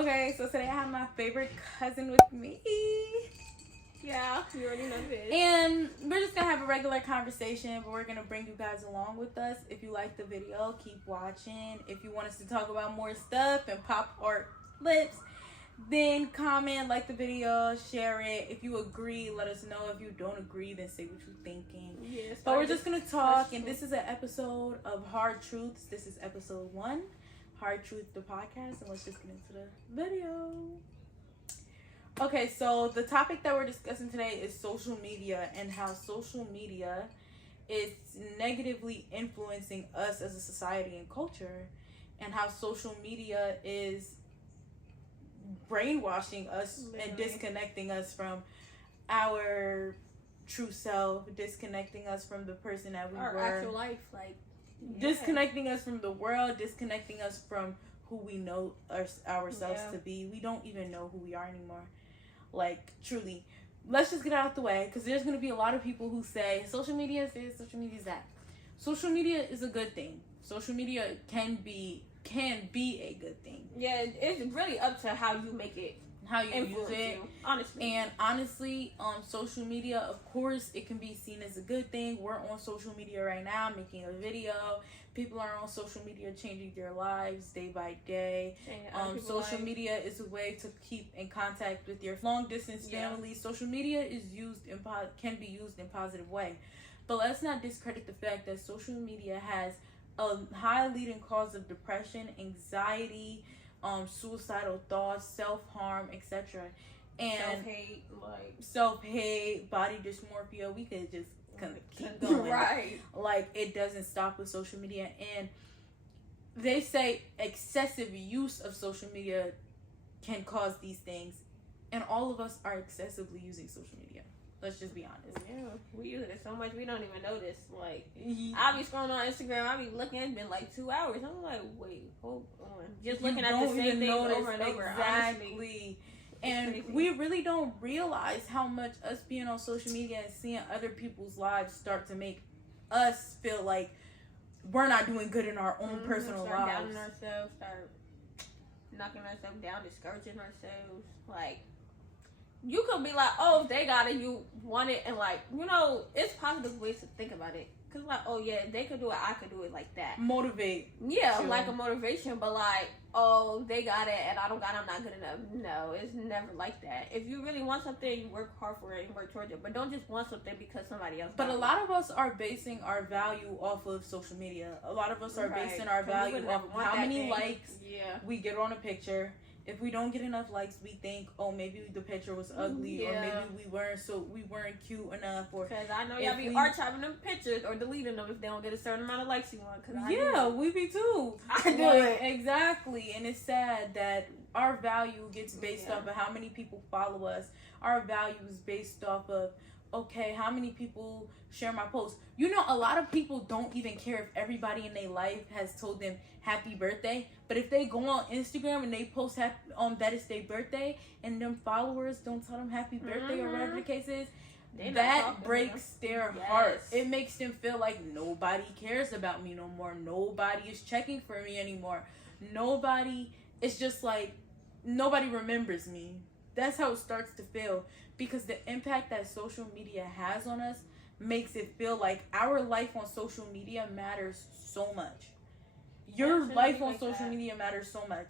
Okay, so today I have my favorite cousin with me. Yeah, you already know this. And we're just going to have a regular conversation, but we're going to bring you guys along with us. If you like the video, keep watching. If you want us to talk about more stuff and pop our lips, then comment, like the video, share it. If you agree, let us know. If you don't agree, then say what you're thinking. Yes, but we're just going to talk, and this is an episode of Hard Truths. This is episode 1, Hard Truth, the podcast, and let's just get into the video. Okay, so the topic that we're discussing today is social media and how social media is negatively influencing us as a society and culture, and how social media is brainwashing us and disconnecting us from our true self, disconnecting us from the person that we our were. Actual life, disconnecting us from the world, disconnecting us from who we know ourselves to be. We don't even know who we are anymore. Like, truly. Let's just get it out the way, because there's going to be a lot of people who say social media is this, social media is that. Social media is a good thing. Social media can be a good thing. Yeah, it's really up to how you make it, how you use it, honestly. And honestly, social media, of course, it can be seen as a good thing. We're on social media right now making a video. People are on social media changing their lives day by day. Social media is a way to keep in contact with your long distance family. Social media is can be used in a positive way. But let's not discredit the fact that social media has a high leading cause of depression, anxiety, suicidal thoughts, self-harm, etc. And self-hate, body dysmorphia. We could just keep going. Right. Like, it doesn't stop with social media. And they say excessive use of social media can cause these things. And all of us are excessively using social media. Let's just be honest. Yeah, we use it so much we don't even notice. Like, I be scrolling on Instagram, I be looking, it's been like 2 hours. I'm like, wait, hold on. Just looking at the same things over and over. Exactly. Honestly. And we really don't realize how much us being on social media and seeing other people's lives start to make us feel like we're not doing good in our own personal start lives. Downing ourselves, start knocking ourselves down, discouraging ourselves. Like, you could be like, oh, if they got it, you want it. And like, you know, it's positive ways to think about it. Because like, oh yeah, if they could do it, I could do it, like that. Motivate. Yeah, like a motivation. But like, oh, they got it and I don't got it, I'm not good enough. No, it's never like that. If you really want something, you work hard for it and work towards it. But don't just want something because somebody else. But a lot of us are basing our value off of social media. A lot of us are basing our value off of how many likes we get on a picture. If we don't get enough likes, we think, oh, maybe the picture was ugly, or maybe we weren't cute enough, or because I know y'all be archiving them pictures or deleting them if they don't get a certain amount of likes you want. We be too. I do it exactly, and it's sad that our value gets based off of how many people follow us. Our value is based off of, okay, how many people share my post. You know, a lot of people don't even care if everybody in their life has told them happy birthday. But if they go on Instagram and they post that it's their birthday, and them followers don't tell them happy birthday or whatever the case is, that breaks their heart. It makes them feel like nobody cares about me no more. Nobody is checking for me anymore. It's just like, nobody remembers me. That's how it starts to feel. Because the impact that social media has on us makes it feel like our life on social media matters so much. Your life on social media matters so much.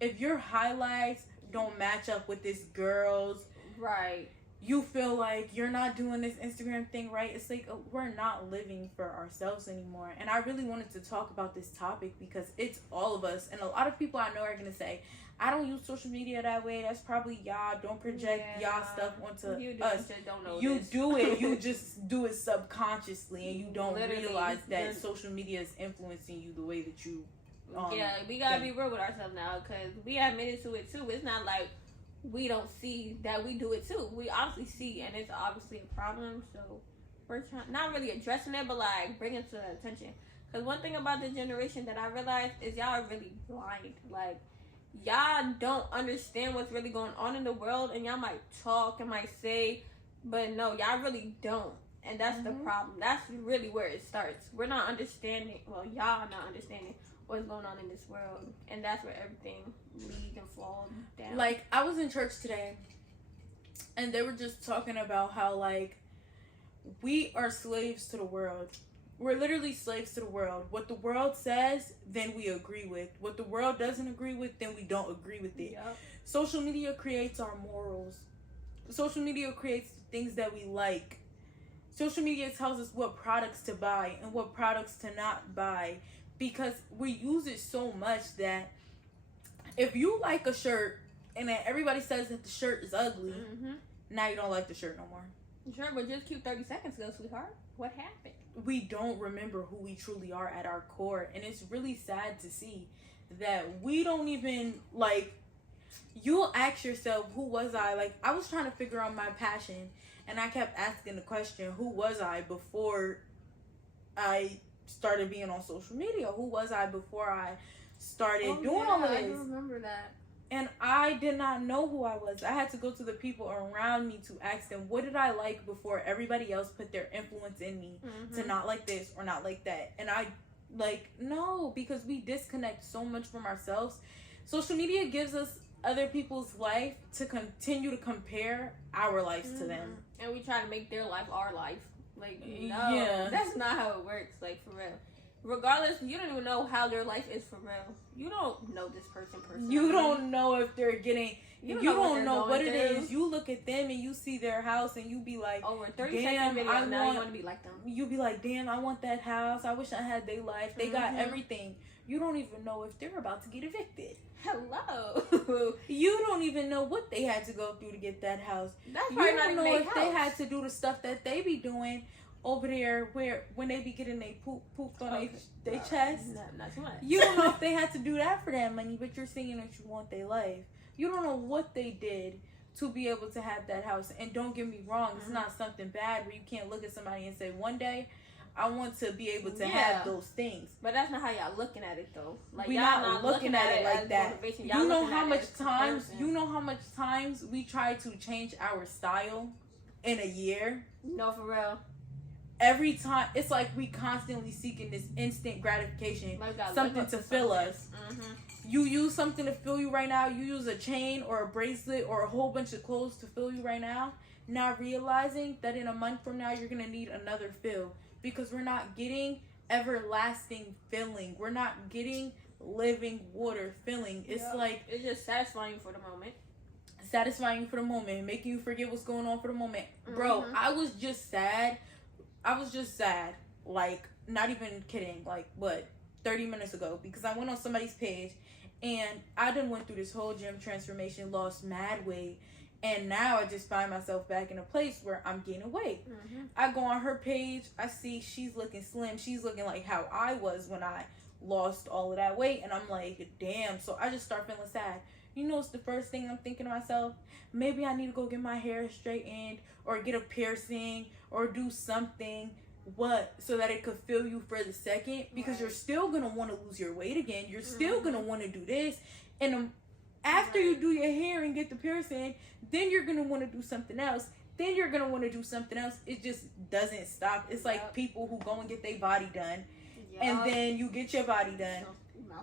If your highlights don't match up with this girl's, right, you feel like you're not doing this Instagram thing right. It's like, we're not living for ourselves anymore. And I really wanted to talk about this topic because it's all of us. And a lot of people I know are going to say, I don't use social media that way. That's probably y'all. Don't project y'all stuff onto us. You do it. You just do it subconsciously, and you don't realize that social media is influencing you the way that you. We gotta be real with ourselves now, because we admitted to it too. It's not like we don't see that we do it too. We obviously see, and it's obviously a problem. So we're not really addressing it, but like bringing it to attention. Because one thing about this generation that I realized is y'all are really blind. Like, y'all don't understand what's really going on in the world, and y'all might talk and might say, but no, y'all really don't. And that's the problem. That's really where it starts. We're not understanding, well, y'all are not understanding what's going on in this world, and that's where everything leads and fall down. Like, I was in church today, and they were just talking about how, like, we are slaves to the world. We're literally slaves to the world. What the world says, then we agree with. What the world doesn't agree with, then we don't agree with it. Yep. Social media creates our morals. Social media creates things that we like. Social media tells us what products to buy and what products to not buy, because we use it so much that if you like a shirt and then everybody says that the shirt is ugly, now you don't like the shirt no more. Sure, but just cute 30 seconds ago, sweetheart. What happened? We don't remember who we truly are at our core, and it's really sad to see that we don't even, like, you'll ask yourself, who was I? Like, I was trying to figure out my passion, and I kept asking the question, who was I before I started being on social media? Who was I before I started doing all of this? I do remember that. And I did not know who I was. I had to go to the people around me to ask them, what did I like before everybody else put their influence in me to not like this or not like that? And I, like, no, because we disconnect so much from ourselves. Social media gives us other people's life to continue to compare our lives to them. And we try to make their life our life. Like, no, that's not how it works, like, for real. Regardless, you don't even know how their life is for real. You don't know this person personally. You don't know if they're getting... You don't know what it is. You look at them and you see their house and you be like, over 30-second video, now you want to be like them. You be like, damn, I want that house. I wish I had their life. They got everything. You don't even know if they're about to get evicted. Hello. You don't even know what they had to go through to get that house. That's you probably don't not know even if house. they had to do the stuff that they be doing over there, where when they be getting they pooped on their chest. Not too much. You don't know if they had to do that for that money, but you're saying that you want their life. You don't know what they did to be able to have that house. And don't get me wrong, it's not something bad where you can't look at somebody and say, one day I want to be able to have those things. But that's not how y'all looking at it though. Like, we're y'all not looking at it like that. You know how much times we try to change our style in a year? No, for real. Every time, it's like we constantly seeking this instant gratification, something to fill us. You use something to fill you right now. You use a chain or a bracelet or a whole bunch of clothes to fill you right now, not realizing that in a month from now you're gonna need another fill, because we're not getting everlasting filling. We're not getting living water filling. It's like, it's just satisfying you for the moment. Satisfying you for the moment, making you forget what's going on for the moment. Bro, I was just sad. Like, not even kidding. Like, what, 30 minutes ago, because I went on somebody's page and I done went through this whole gym transformation, lost mad weight, and now I just find myself back in a place where I'm gaining weight. I go on her page, I see she's looking slim, she's looking like how I was when I lost all of that weight, and I'm like, damn. So I just start feeling sad. You know what's the first thing I'm thinking to myself? Maybe I need to go get my hair straightened or get a piercing or do something. What? So that it could fill you for the second, because you're still gonna want to lose your weight again. You're still gonna want to do this, and after you do your hair and get the piercing, then you're gonna want to do something else. Then you're gonna want to do something else. It just doesn't stop. It's like people who go and get their body done, and then you get your body done,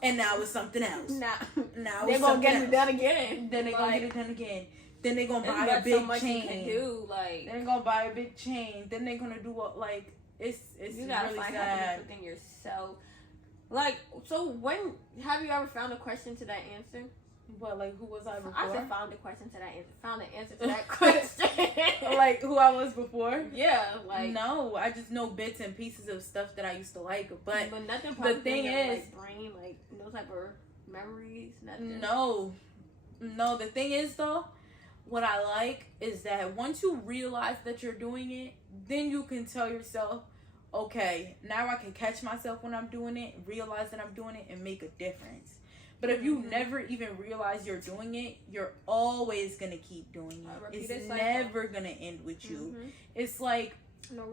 and now it's something else. Now they're gonna get it done again. Then they're gonna get it done again. Then they're gonna buy a big chain. They're gonna buy a big chain. Then they're gonna do what, like. It's you gotta really find sad. happiness within yourself. Like, so when have you ever found a question to that answer? What, like, who was I before? I said found a question to that answer. Found an answer to that question. Like, who I was before? Yeah, like, no, I just know bits and pieces of stuff that I used to like. But nothing. The thing is, like, brain, like, no type of memories, nothing. No. The thing is, though, what I like is that once you realize that you're doing it, then you can tell yourself, okay, now I can catch myself when I'm doing it, realize that I'm doing it, and make a difference. But if you never even realize you're doing it, you're always going to keep doing it. It's never going to end with you. It's like, No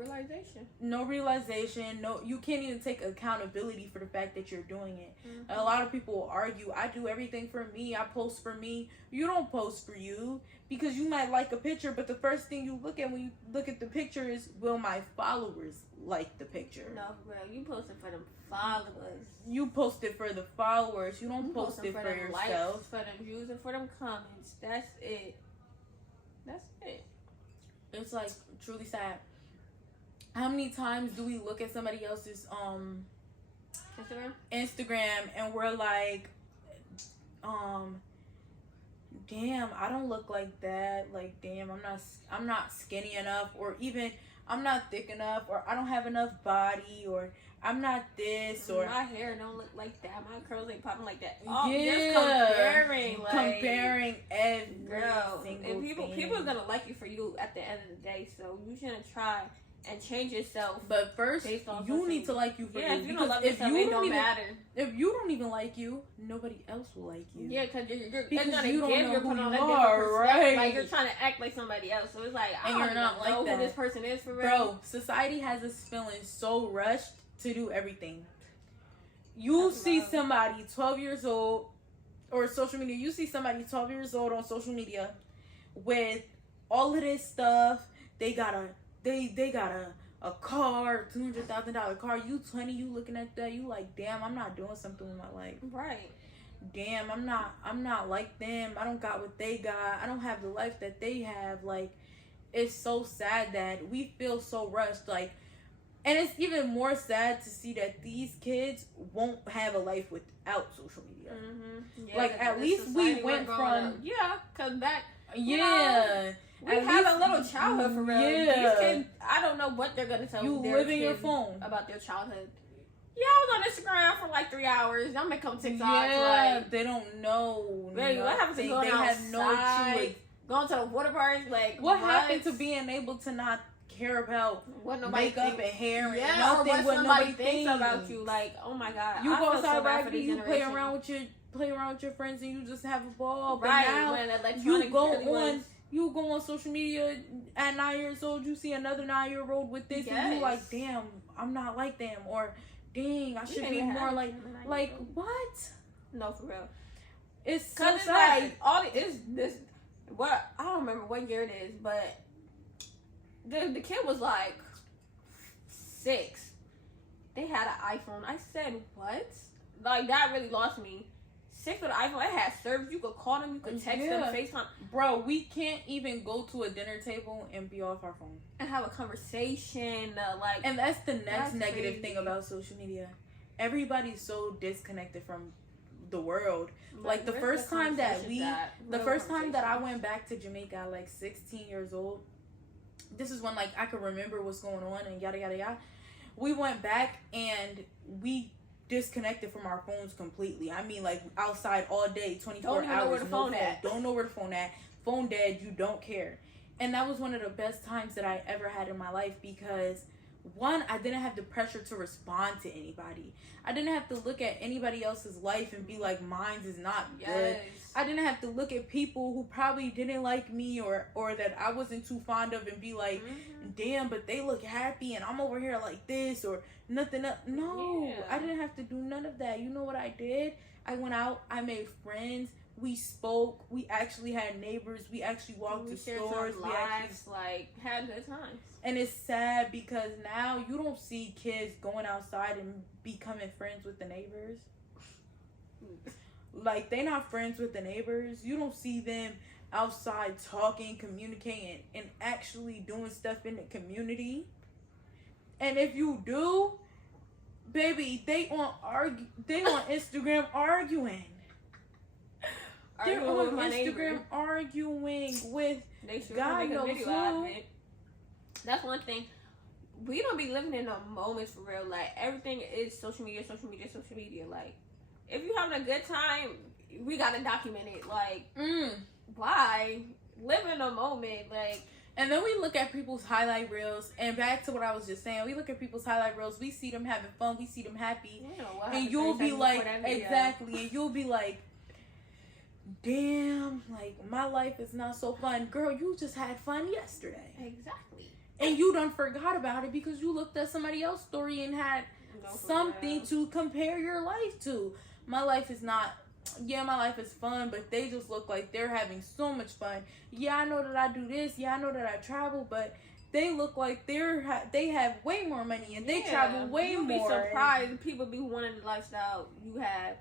realization. No, you can't even take accountability for the fact that you're doing it. A lot of people will argue, I do everything for me, I post for me. You don't post for you, because you might like a picture, but the first thing you look at when you look at the picture is, will my followers like the picture? No, bro, you posted for them followers. You post it for the followers. You don't post it for yourself. Likes, for them views, and for them comments. That's it. It's like truly sad. How many times do we look at somebody else's Instagram and we're like, damn, I don't look like that. Like, damn, I'm not skinny enough, or even I'm not thick enough, or I don't have enough body, or I'm not this, or my hair don't look like that, my curls ain't popping like that. Oh, yeah, comparing every single and thing. People are gonna like you for you at the end of the day, so you shouldn't try and change yourself. But first, you need to like you for you. If you don't love yourself, it don't matter. If you don't even like you, nobody else will like you. Yeah, because you don't know who you are, right? Like, you're trying to act like somebody else, so it's like, and you're not like know that. Who this person is for real. Bro, society has us feeling so rushed to do everything. You see somebody 12 years old, or social media, you see somebody 12 years old on social media with all of this stuff. They got a car, $200,000 car. You 20, you looking at that, you like, damn, I'm not doing something with my life. Right. Damn, I'm not like them. I don't got what they got. I don't have the life that they have. Like, it's so sad that we feel so rushed. Like, and it's even more sad to see that these kids won't have a life without social media. Yeah, like, at least we went from... Yeah, because back... Yeah. We have a little childhood for real. Yeah. These kids, I don't know what they're going to tell you live in your phone about their childhood. Yeah, I was on Instagram for like 3 hours. I'm make them TikToks. Yeah, like, they don't know. Really, what happened to going outside? Have no choice. Going to the water parks? Like, what happened to being able to not care about what makeup and hair and nothing, or what somebody thinks about you? Like, oh my God. You go outside, right? You play around with your friends and you just have a ball. But right, now you go on social media at 9 years old, you see another 9-year-old with this, and you like, damn, I'm not like them, or dang, I should be more like what? No, for real. It's so sad. Like, all is this. What, I don't remember what year it is, but the kid was like 6. They had an iPhone. I said, what? Like, that really lost me. 6 with an iPhone. It had service. You could call them. You could text them. FaceTime. Bro, we can't even go to a dinner table and be off our phone and have a conversation. And that's the next negative thing about social media. Everybody's so disconnected from the world. Like, the first time that I went back to Jamaica at like 16 years old, this is when, like, I could remember what's going on and yada yada yada. We went back and we disconnected from our phones completely. I mean, like, outside all day, 24 hours, no phone. Don't know where the phone at. Phone dead, you don't care. And that was one of the best times that I ever had in my life, because one, I didn't have the pressure to respond to anybody. I didn't have to look at anybody else's life and be like, mine's is not good. I didn't have to look at people who probably didn't like me or that I wasn't too fond of and be like, damn, but they look happy and I'm over here like this or nothing else. No, I didn't have to do none of that. You know what I did? I went out, I made friends, we spoke, we actually had neighbors, we actually walked to stores, we actually like had good times. And it's sad because now you don't see kids going outside and becoming friends with the neighbors. Like, they not friends with the neighbors. You don't see them outside talking, communicating, and actually doing stuff in the community. And if you do, baby, they on Instagram arguing. They're on Instagram arguing with God knows who. That's one thing. We don't be living in the moments for real. Like, everything is social media. Like, if you having a good time, we gotta document it. Like, why? Live in a moment. Like, and then we look at people's highlight reels, and back to what I was just saying, we look at people's highlight reels, we see them having fun, we see them happy, and you'll be like, exactly, and you'll be like, damn, like, my life is not so fun. Girl, you just had fun yesterday. Exactly. And you done forgot about it because you looked at somebody else's story and had something to compare your life to. My life is not, my life is fun, but they just look like they're having so much fun. Yeah, I know that I do this. Yeah, I know that I travel, but they look like they have way more money and they travel way more. You'll be surprised people be wanting the lifestyle you have,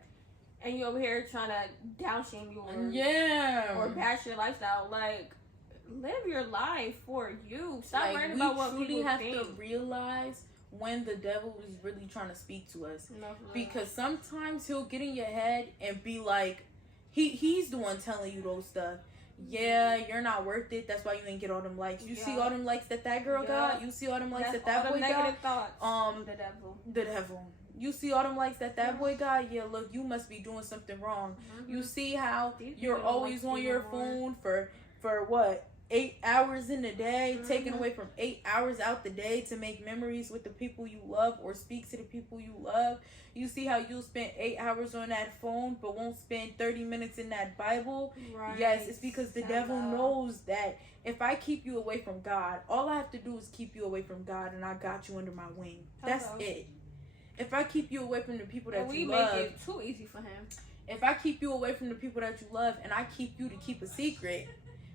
and you over here trying to down shame you or bash your lifestyle. Like, live your life for you. Stop worrying about what people think. We truly have to realize when the devil is really trying to speak to us, because sometimes he'll get in your head and be like, he's the one telling you those stuff. Yeah, you're not worth it. That's why you ain't get all them likes. You see all them likes that girl got. You see all them likes that boy got. Thoughts. The devil. You see all them likes that boy got. Yeah, look, you must be doing something wrong. You see how you're always on your phone for what? 8 hours in a day, taken away from 8 hours out the day to make memories with the people you love or speak to the people you love. You see how you'll spend 8 hours on that phone but won't spend 30 minutes in that Bible. Right. Yes, it's because the devil knows that if I keep you away from God, all I have to do is keep you away from God, and I got you under my wing. That's it. If I keep you away from the people that you love, make it too easy for him. If I keep you away from the people that you love, and I keep you to keep a secret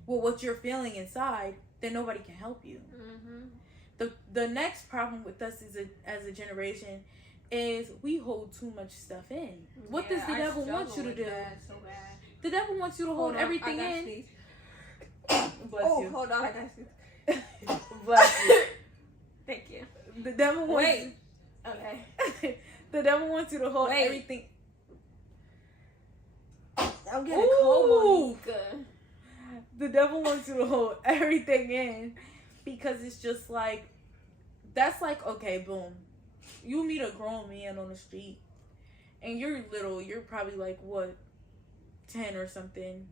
with what you're feeling inside, then nobody can help you. The next problem with us as a generation is we hold too much stuff in. What does the devil want you to do? So bad. The devil wants you to hold everything in. Bless you. Hold on, I got you. Bless you. Thank you. The devil wants Okay. The devil wants you to hold everything. I'm getting a cold, Monica. The devil wants you to hold everything in because it's just like, that's like, okay, boom. You meet a grown man on the street and you're little. You're probably like, what, 10 or something.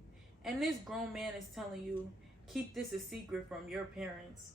And this grown man is telling you, keep this a secret from your parents.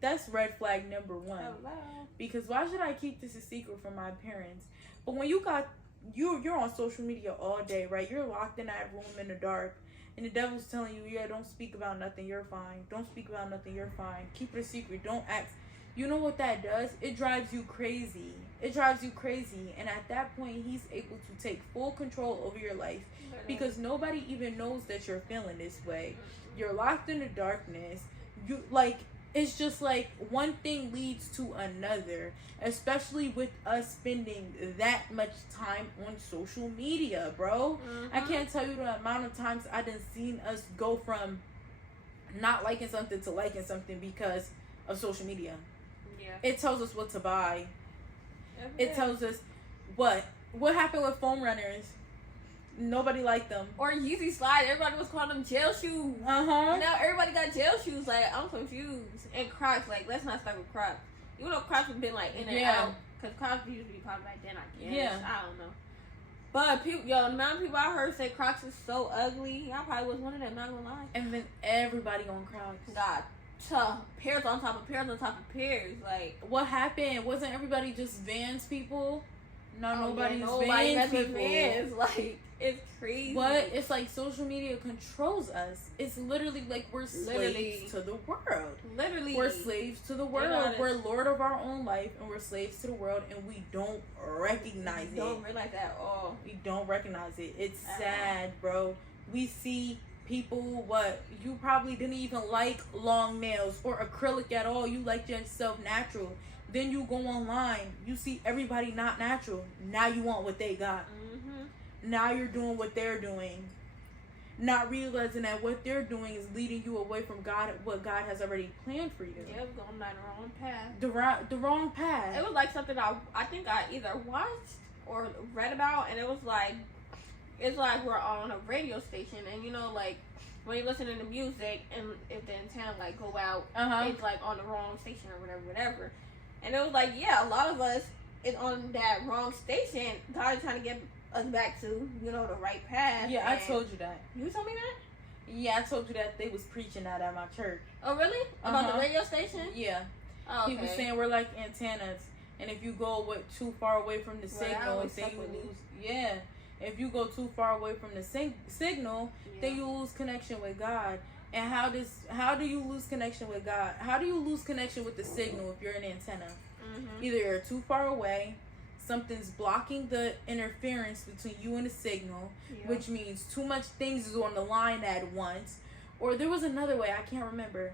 That's red flag number 1. Hello. Because why should I keep this a secret from my parents? But when you're on social media all day, right? You're locked in that room in the dark. And the devil's telling you, yeah, don't speak about nothing, you're fine. Don't speak about nothing, you're fine. Keep it a secret, don't ask. You know what that does? It drives you crazy. It drives you crazy. And at that point, he's able to take full control over your life. Because nobody even knows that you're feeling this way. You're locked in the darkness. It's just like one thing leads to another, especially with us spending that much time on social media, bro. I can't tell you the amount of times I done seen us go from not liking something to liking something because of social media. Yeah. It tells us what to buy. Okay. It tells us what happened with foam runners. Nobody liked them. Or Yeezy slides. Everybody was calling them jail shoes. Now everybody got jail shoes. Like, I'm confused. And Crocs. Like, let's not start with Crocs. Even though Crocs have been like in and out. Because Crocs used to be popular back then, I guess. Yeah. I don't know. But people, the amount of people I heard say Crocs is so ugly. I probably was one of them, not gonna lie. And then everybody on Crocs. God. Tough. Pairs on top of pairs on top of pairs. Like, what happened? Wasn't everybody just Vans people? No, nobody's Vans people. Vans. Like, it's crazy. But it's like social media controls us. It's literally like we're slaves to the world. Literally. We're slaves to the world. We're lord of our own life and we're slaves to the world and we don't recognize it. We don't realize that at all. We don't recognize it. It's sad, bro. We see people, you probably didn't even like long nails or acrylic at all. You liked yourself natural. Then you go online, you see everybody not natural. Now you want what they got. Now you're doing what they're doing. Not realizing that what they're doing is leading you away from God, what God has already planned for you. Yeah, going down the wrong path. The wrong path. It was like something I think I either watched or read about, and it was like, it's like we're on a radio station, and you know, like, when you're listening to music, and if the antenna, like, go out, it's like on the wrong station or whatever. And it was like, yeah, a lot of us is on that wrong station. God is trying to get us back to, you know, the right path. Yeah, I told you that. You told me that? Yeah, I told you that they was preaching that at my church. Oh, really? About the radio station? Yeah. Oh, okay. He was saying we're like antennas, and if you go too far away from the signal, then you lose. Yeah. If you go too far away from the signal, then you lose connection with God. And how do you lose connection with God? How do you lose connection with the signal if you're an antenna? Mm-hmm. Either you're too far away, something's blocking the interference between you and the signal, which means too much things is on the line at once. Or there was another way, I can't remember.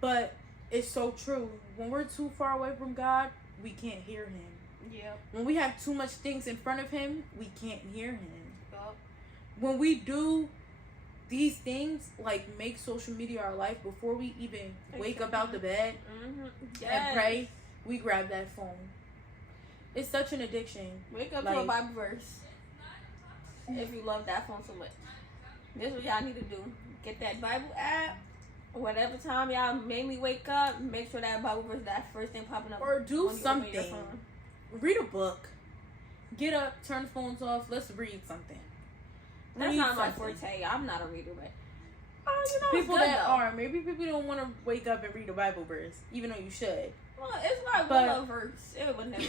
But it's so true. When we're too far away from God, we can't hear him. Yeah. When we have too much things in front of him, we can't hear him. Yep. When we do these things, like make social media our life before we even wake up out the bed and pray, we grab that phone. It's such an addiction. Wake up to a Bible verse. If you love that phone so much. This is what y'all need to do. Get that Bible app. Whatever time y'all made me wake up, make sure that Bible verse, that first thing popping up. Or do something. Read a book. Get up, turn the phones off. Let's read something. That's not my forte. I'm not a reader, but people that are. Maybe people don't want to wake up and read a Bible verse, even though you should. Well, it's not one verse. It would never.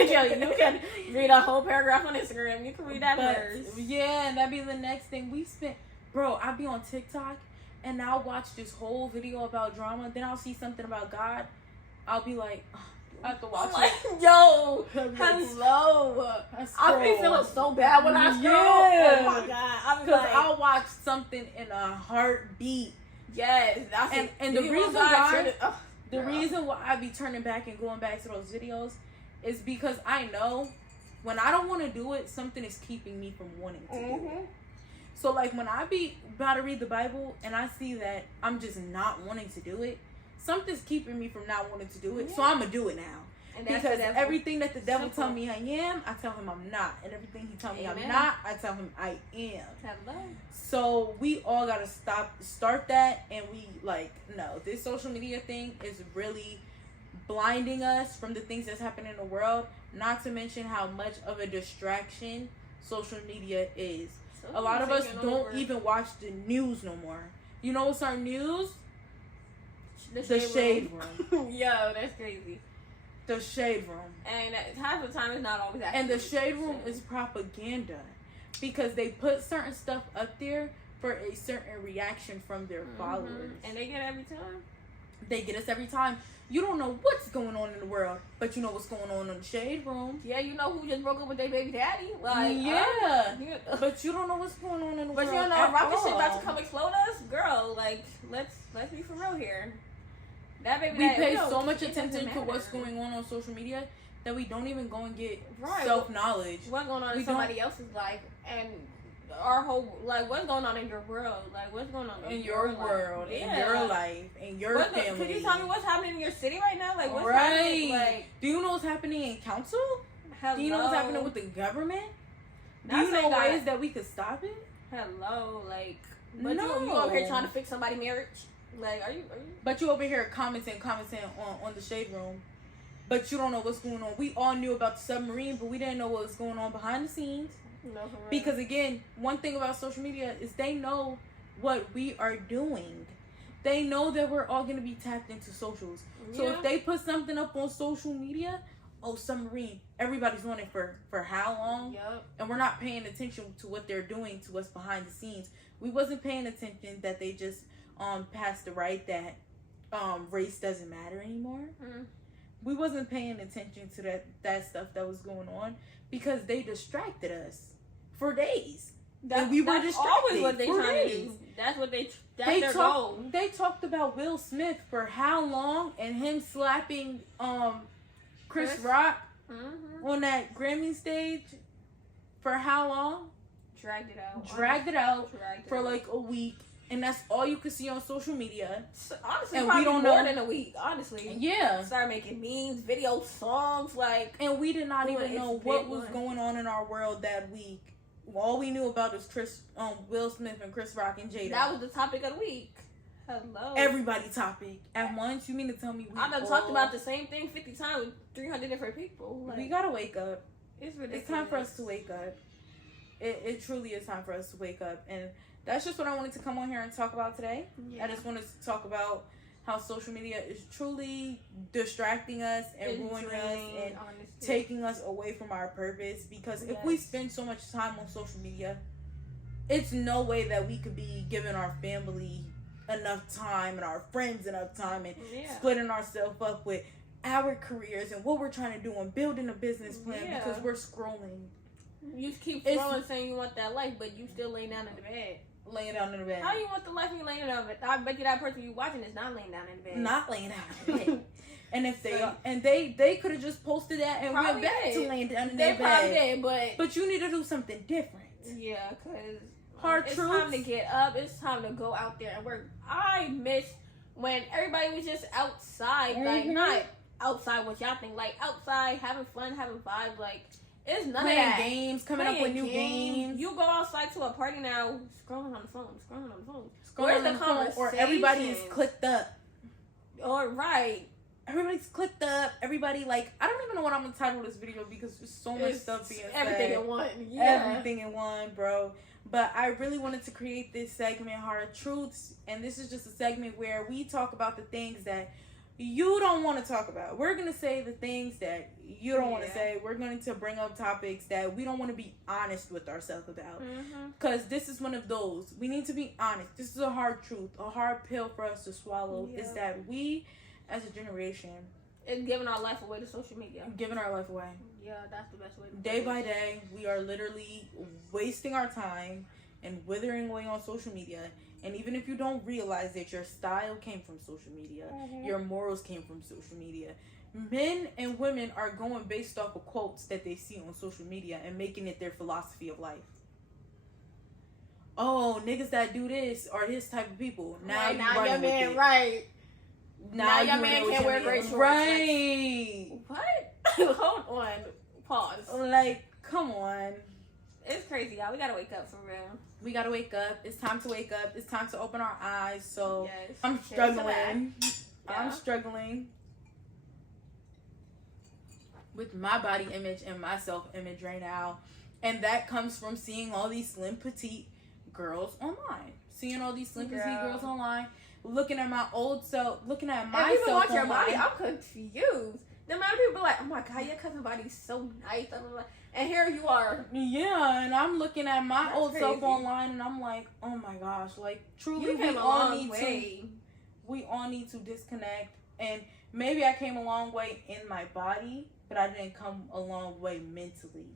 Yo, you can read a whole paragraph on Instagram. You can read that verse. Yeah, and that'd be the next thing we spent. Bro, I'd be on TikTok and I'll watch this whole video about drama. Then I'll see something about God. I'll be like, oh, I have to watch it. Yo, hello. I be feeling so bad when I scroll. Yeah. Oh my God. Because I'll watch something in a heartbeat. Yes. And the reason why... The reason why I be turning back and going back to those videos is because I know when I don't want to do it, something is keeping me from wanting to do it. So, like, when I be about to read the Bible and I see that I'm just not wanting to do it, something's keeping me from not wanting to do it. So, I'm going to do it now. And because everything that the devil tell me I am, I tell him I'm not. And everything he tell me I'm not, I tell him I am. Hello. So we all gotta start that, and we no, this social media thing is really blinding us from the things that's happening in the world. Not to mention how much of a distraction social media is. A lot of us don't even watch the news no more. You know what's our news? The shade room. Yo, that's crazy. The shade room. And half the time it's not always accurate. And the shade room is propaganda. Because they put certain stuff up there for a certain reaction from their followers. And they get it every time? They get us every time. You don't know what's going on in the world, but you know what's going on in the shade room. Yeah, you know who just broke up with their baby daddy? Like, yeah. But you don't know what's going on in the world. But you don't know rocket shit about to come explode us? Girl, like, let's be for real here. That baby we pay so much attention to what's going on social media that we don't even go and get self-knowledge. What's going on in somebody else's life, and our whole, what's going on in your world? Like, what's going on in your world, in your life, in your family? Could you tell me what's happening in your city right now? Like, what's happening? Like, do you know what's happening in council? Hello? Do you know what's happening with the government? Do you know ways that we could stop it? Hello, but you over here trying to fix somebody's marriage? Like, are you? But you over here commenting on the shade room. But you don't know what's going on. We all knew about the submarine, but we didn't know what was going on behind the scenes. No, for real. Because again, one thing about social media is they know what we are doing. They know that we're all going to be tapped into socials. So if they put something up on social media, submarine, everybody's on it for how long? Yep. And we're not paying attention to what they're doing to us behind the scenes. We wasn't paying attention that they just passed the right that race doesn't matter anymore. We wasn't paying attention to that stuff that was going on because they distracted us for days. And we were distracted always what they trying to do. That's what that's their goal. They talked about Will Smith for how long, and him slapping Chris Rock on that Grammy stage for how long? Dragged it out for like a week. And that's all you could see on social media. Honestly, and probably we don't more than a week, honestly. Yeah. Started making memes, videos, songs, And we did not even know what was going on in our world that week. All we knew about is Will Smith and Chris Rock and Jada. That was the topic of the week. Hello. Everybody topic. At once, you mean to tell me I done talked about the same thing 50 times with 300 different people. We gotta wake up. It's ridiculous. It's time for us to wake up. It truly is time for us to wake up. And that's just what I wanted to come on here and talk about today. Yeah. I just wanted to talk about how social media is truly distracting us and ruining us and taking us away from our purpose. Because if we spend so much time on social media, it's no way that we could be giving our family enough time and our friends enough time and splitting ourselves up with our careers and what we're trying to do and building a business plan because we're scrolling. You keep scrolling saying you want that life, but you still laying down in the bed. Laying down in the bed. How you want the life and you laying down in the bed? I bet you that person you watching is not laying down in the bed. Not laying down in the bed. And if they could have just posted that and went back to laying down in their bed. They probably did, but you need to do something different. Yeah, because it's time to get up. It's time to go out there and work. I miss when everybody was just outside, like not outside what y'all think, like outside having fun, having vibes, like it's none playing of that. Games, coming up with new games. You go outside to a party now, scrolling on the phone. Where's the conversation? Or everybody is clicked up. Or everybody's clicked up. Everybody, like, I don't even know what I'm gonna title this video because there's so much stuff being said. Everything in one. Everything in one, bro. But I really wanted to create this segment, Hard Truths, and this is just a segment where we talk about the things that you don't want to talk about. We're going to say the things that you don't want to say. We're going to bring up topics that we don't want to be honest with ourselves about. Because this is one of those. We need to be honest. This is a hard truth, a hard pill for us to swallow, is that we, as a generation, it's giving our life away to social media. Giving our life away. Yeah, that's the best way to do it. Day by day, we are literally wasting our time and withering away on social media. And even if you don't realize that your style came from social media, your morals came from social media, men and women are going based off of quotes that they see on social media and making it their philosophy of life. Oh, niggas that do this are this type of people. Now your man, Now your man can't wear gray shorts. Right. What? Hold on. Pause. Like, come on. It's crazy, y'all. We gotta wake up for real. We gotta wake up. It's time to wake up. It's time to open our eyes. So yes. I'm struggling. I'm struggling with my body image and my self-image right now. And that comes from seeing all these slim, petite girls online. Seeing all these slim, petite girls online. Looking at my old self. Looking at myself online. If you watch your body, I'm confused. The amount of people like, oh my God, your cousin body's so nice. And here you are. Yeah, and I'm looking at my old self online, and I'm like, oh my gosh, like truly, we all need to disconnect. And maybe I came a long way in my body, but I didn't come a long way mentally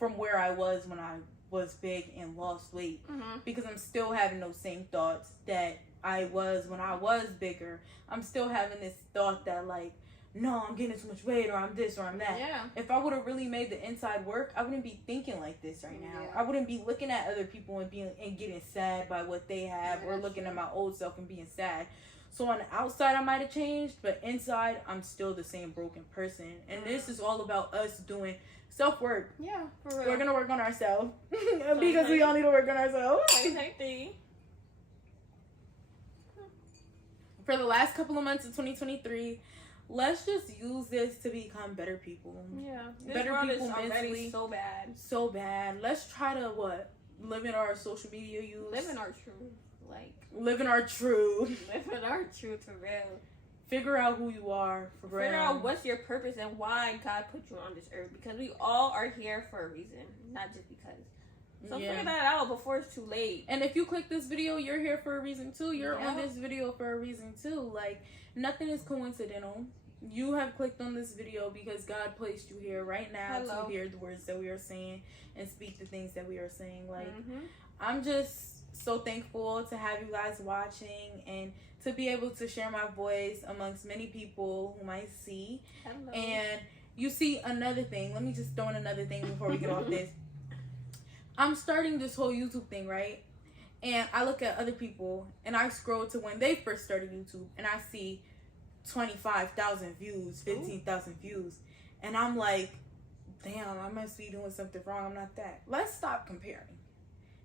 from where I was when I was big and lost weight, because I'm still having those same thoughts that I was when I was bigger. I'm still having this thought that like, no, I'm getting too much weight, or I'm this, or I'm that. Yeah. If I would have really made the inside work, I wouldn't be thinking like this right now. I wouldn't be looking at other people and getting sad by what they have, or looking at my old self and being sad. So on the outside, I might have changed, but inside, I'm still the same broken person. And this is all about us doing self-work. Yeah, for real. We're going to work on ourselves. Because we all need to work on ourselves. For the last couple of months of 2023, let's just use this to become better people. Yeah. Better people mentally. So bad. So bad. Let's try to limit our social media use. Living our truth. Living our truth. Living our truth for real. Figure out who you are for real. Figure out what's your purpose and why God put you on this earth. Because we all are here for a reason, not just because. So figure that out before it's too late. And if you click this video, you're here for a reason too. You're on this video for a reason too. Like, nothing is coincidental. You have clicked on this video because God placed you here right now to hear the words that we are saying and speak the things that we are saying. Like, I'm just so thankful to have you guys watching and to be able to share my voice amongst many people whom I see. And you see another thing. Let me just throw in another thing before we get off this. I'm starting this whole YouTube thing, right? And I look at other people and I scroll to when they first started YouTube and I see 25,000 views, 15,000 views. And I'm like, damn, I must be doing something wrong. I'm not that. Let's stop comparing.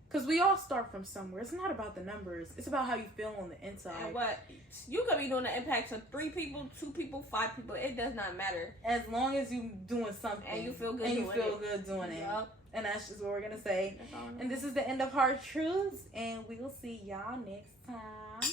Because we all start from somewhere. It's not about the numbers. It's about how you feel on the inside. And what you could be doing the impact to 3 people, 2 people, 5 people. It does not matter. As long as you doing something. And you feel good doing it. And that's just what we're going to say. And this is the end of Hard Truths. And we will see y'all next time.